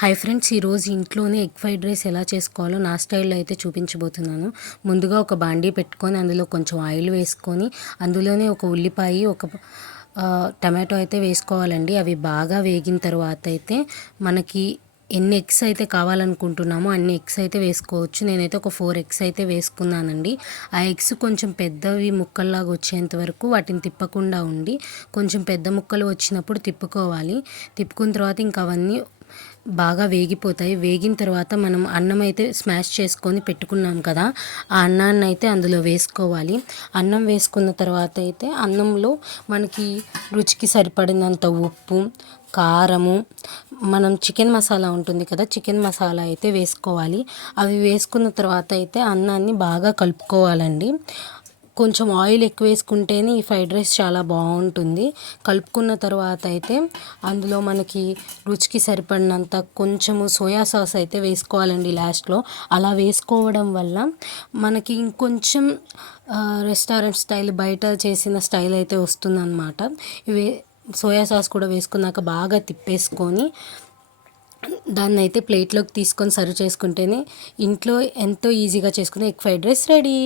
Hi friends ఈరోజు ఇంట్లోనే egg fried rice ఎలా చేసుకోవాలో నా స్టైల్లో అయితే చూపించబోతున్నాను. ముందుగా ఒక బాండీ పెట్టుకొని అందులో కొంచెం ఆయిల్ వేసుకొని అందులోనే ఒక ఉల్లిపాయ ఒక టమాటో అయితే వేసుకోవాలండి. అవి బాగా వేగిన తర్వాత అయితే మనకి ఎన్ని ఎగ్స్ అయితే కావాలనుకుంటున్నామో అన్ని ఎగ్స్ అయితే వేసుకోవచ్చు. నేనైతే ఒక ఫోర్ ఎగ్స్ అయితే వేసుకున్నానండి. ఆ ఎగ్స్ కొంచెం పెద్దవి ముక్కల్లాగా వచ్చేంత వరకు వాటిని తిప్పకుండా ఉండి కొంచెం పెద్ద ముక్కలు వచ్చినప్పుడు తిప్పుకోవాలి. తిప్పుకున్న తర్వాత ఇంకా అవన్నీ బాగా వేగిపోతాయి. వేగిన తర్వాత మనం అన్నం అయితే స్మాష్ చేసుకొని పెట్టుకున్నాం కదా ఆ అన్నాన్ని అయితే అందులో వేసుకోవాలి. అన్నం వేసుకున్న తర్వాత అయితే అన్నంలో మనకి రుచికి సరిపడినంత ఉప్పు కారము మనం చికెన్ మసాలా ఉంటుంది కదా చికెన్ మసాలా అయితే వేసుకోవాలి. అవి వేసుకున్న తర్వాత అయితే అన్నాన్ని బాగా కలుపుకోవాలండి. కొంచెం ఆయిల్ ఎక్కువ వేసుకుంటేనే ఈ ఫ్రైడ్ రైస్ చాలా బాగుంటుంది. కలుపుకున్న తర్వాత అయితే అందులో మనకి రుచికి సరిపడినంత కొంచెము సోయా సాస్ అయితే వేసుకోవాలండి లాస్ట్లో. అలా వేసుకోవడం వల్ల మనకి ఇంకొంచెం రెస్టారెంట్ స్టైల్ బయట చేసిన స్టైల్ అయితే వస్తుందన్నమాట. ఇవి సోయా సాస్ కూడా వేసుకున్నాక బాగా తిప్పేసుకొని దాన్ని అయితే ప్లేట్లోకి తీసుకొని సర్వ్ చేసుకుంటేనే ఇంట్లో ఎంతో ఈజీగా చేసుకునే ఎగ్ ఫ్రైడ్ రైస్ రెడీ.